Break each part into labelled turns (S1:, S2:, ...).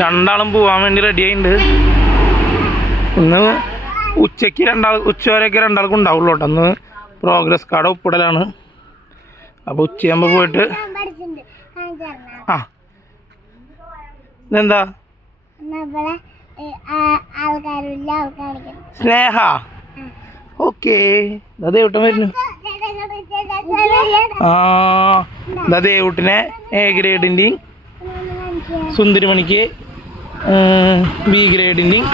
S1: രണ്ടാളും പോവാൻ വേണ്ടി റെഡി ആയിട്ടുണ്ട് ഇന്ന് ഉച്ചയ്ക്ക് രണ്ടാൾ ഉച്ച വരെയൊക്കെ രണ്ടാൾക്കും ഉണ്ടാവുള്ളൂ കേട്ടോ. അന്ന് പ്രോഗ്രസ് കാർഡ് ഒപ്പിടലാണ്. അപ്പോൾ ഉച്ചയാകുമ്പോൾ പോയിട്ട് ആ. ഇതെന്താ സ്നേഹ. ഓക്കേ. ദേവട്ടം വരുന്നു. ആ. ദേവട്ടിനെ എ ഗ്രേഡിന്റെയും സുന്ദരിമണിക്ക് ബി ഗ്രേഡിന്റെയും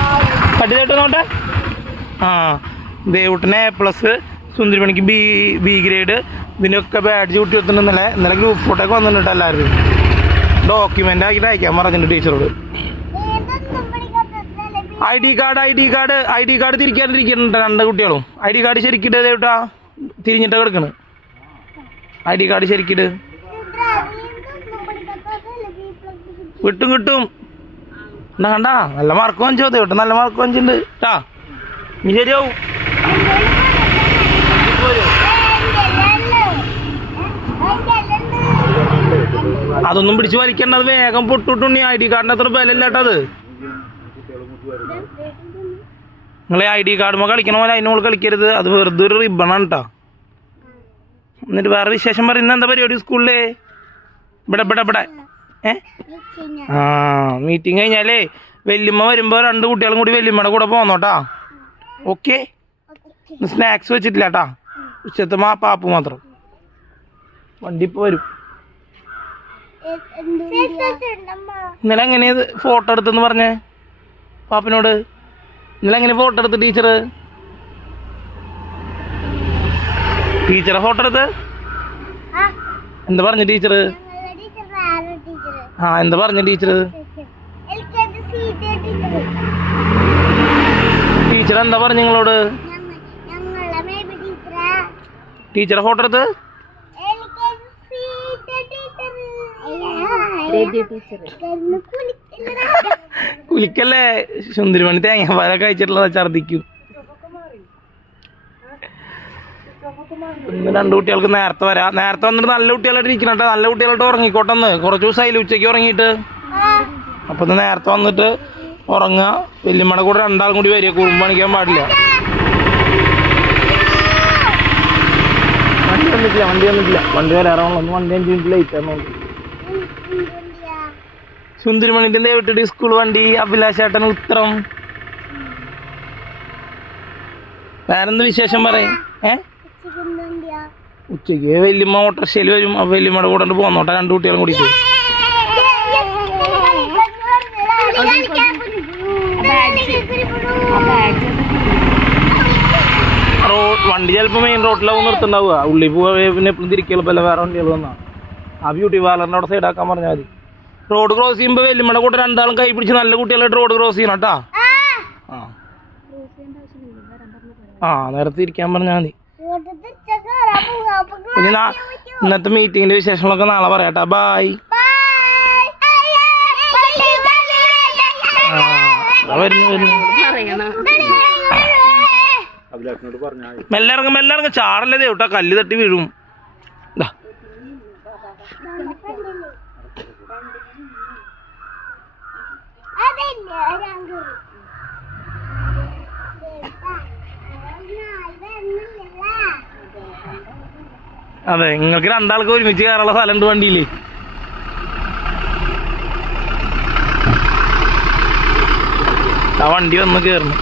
S1: പട്ടി ദേവട്ടം നോട്ടെ? ആ ദേവട്ടിന് എ പ്ലസ് സുന്ദരിമണിക്ക് ബി ബി ഗ്രേഡ് ഇതിനൊക്കെ ബാഡ്ജ് കുട്ടി വെച്ചിട്ടുണ്ട് ഇന്നലെ. ഇന്നലെ ഗ്രൂപ്പ് ഫോട്ടോ ഒക്കെ വന്നിട്ടുണ്ട് എല്ലാവരും. ഡോക്യുമെന്റ് ആക്കിയിട്ട് അയക്കാൻ പറഞ്ഞിട്ടുണ്ട് ടീച്ചറോട്. I D card I D card I D card തിരിക്കാണ്ടിരിക്കുന്നുണ്ട് രണ്ട് കുട്ടികളും. ഐ ഡി കാർഡ് ശരിക്കിട്ട് ദേവട്ടാ. തിരിഞ്ഞിട്ട് കിടക്കണ്. ഐ ഡി കാർഡ് ശരിക്കിട്ട് കിട്ടും കിട്ടും. എന്നാ കണ്ട? നല്ല മാർക്ക് വാങ്ങിച്ചു. ദേവട്ട നല്ല മാർക്ക് വാങ്ങിച്ചിട്ടുണ്ട്. ട്ടാ ഇനി ശരിയാവും. അതൊന്നും പിടിച്ചു വലിക്കണ്ട. അത് വേഗം പൊട്ടുട്ടുണ്ണി ഐ ഡി കാർഡിന് അത്ര ബലം കേട്ടോ അത്. നിങ്ങൾ ഐ ഡി കാർഡുമ്പോൾ കളിക്കണ പോലെ അതിനോട് കളിക്കരുത്. അത് വെറുതെ ഒരു റിബണാണ് കേട്ടോ എന്നിട്ട് വേറെ വിശേഷം പറയുന്ന എന്താ പരിപാടി സ്കൂളിൽ ഇവിടെ ഇവിടെ ഇവിടെ. ഏ? ആ മീറ്റിംഗ് കഴിഞ്ഞാലേ വല്യമ്മ വരുമ്പോ രണ്ട് കുട്ടികളും കൂടി വല്യമ്മയുടെ കൂടെ പോന്നോട്ടാ. ഓക്കെ? സ്നാക്സ് വെച്ചിട്ടില്ല കേട്ടാ ഉച്ചത്തെ മാ പാപ്പ് മാത്രം. വണ്ടി ഇപ്പൊ വരും. ഇന്നലെ എങ്ങനെയാ ഫോട്ടോ എടുത്തെന്ന് പറഞ്ഞേ? പാപ്പിനോട്. ഇന്നലെ എങ്ങനെ ഫോട്ടോ എടുത്ത് ടീച്ചർ? ടീച്ചറെ ഫോട്ടോ എടുത്ത്? എന്താ പറഞ്ഞു ടീച്ചർ ആ എന്താ പറഞ്ഞ ടീച്ചർ ടീച്ചർ എന്താ പറഞ്ഞു നിങ്ങളോട്?
S2: ടീച്ചറാ
S1: ഫോട്ടോ എടുത്ത്. കുലിക്കല്ലേ? സുന്ദരിമണി തേങ്ങ പാലൊക്കെ കഴിച്ചിട്ടുള്ള ഛർദിക്കും. ഇന്ന് രണ്ട് കുട്ടികൾക്ക് നേരത്തെ വരാം. നേരത്തെ വന്നിട്ട് നല്ല കുട്ടികളായിട്ട് ഇരിക്കണം കേട്ടോ. നല്ല കുട്ടികളായിട്ട് ഉറങ്ങിക്കോട്ടെ ഒന്ന് കുറച്ച് ദിവസമായില്ല ഉച്ചയ്ക്ക് ഉറങ്ങിയിട്ട്? അപ്പൊ ഇന്ന് നേരത്തെ വന്നിട്ട് ഉറങ്ങുക. വല്യമ്മയുടെ കൂടെ രണ്ടാളും കൂടി വരിക. കുറുമ്പ് കാണിക്കാൻ പാടില്ല. വണ്ടി വന്നിട്ടില്ല വണ്ടി വന്നിട്ടില്ല. വണ്ടി വരാറുള്ളൂ ഒന്ന് വണ്ടി അഞ്ച് മിനിറ്റ് ലേറ്റ് ആണ് സുന്ദരിമണിന്റെ വിട്ടിട്ട് സ്കൂൾ വണ്ടി? അഭിലാഷേട്ടൻ ഉത്തരം വേറെന്ത് വിശേഷം പറയും? ഏ? ഉച്ചയ്ക്ക് വല്യമ്മ ഓട്ടോറിക്ഷയിൽ വരും. അപ്പൊ വല്യമ്മയുടെ കൂടെ പോന്നോട്ടെ രണ്ടു കുട്ടികളും കൂടി റോഡ് വണ്ടി ചിലപ്പോൾ മെയിൻ റോഡിലാവും നിർത്തുണ്ടാവുക. ഉള്ളി പോവാ പിന്നെ എപ്പോഴും തിരിക്കുള്ളപ്പോ വേറെ വണ്ടികൾ വന്നാ. ആ ബ്യൂട്ടി പാർലറിന്റെ അവിടെ സൈഡാക്കാൻ പറഞ്ഞാൽ മതി. റോഡ് ക്രോസ് ചെയ്യുമ്പോൾ വല്യമ്മയുടെ കൂടെ രണ്ടാളും കൈ പിടിച്ച് നല്ല കുട്ടികളായിട്ട് റോഡ് ക്രോസ് ചെയ്യണം കേട്ടാ ആ. നേരത്തെ ഇരിക്കാൻ പറഞ്ഞാൽ മതി. ഇനി ഇന്നത്തെ മീറ്റിങ്ങിന്റെ വിശേഷങ്ങളൊക്കെ നാളെ പറയാട്ടാ. ബായ് മെല്ലെ ഇറങ്ങും മെല്ലെ ഇറങ്ങും. ചാടല്ലേ ദേവട്ടാ കല്ല് തട്ടി വീഴും. ദാ. അതെ നിങ്ങൾക്ക് രണ്ടാൾക്ക് ഒരുമിച്ച് കയറാനുള്ള സ്ഥലമുണ്ട് വണ്ടിയിൽ. ആ വണ്ടി വന്ന് കേറുന്നു.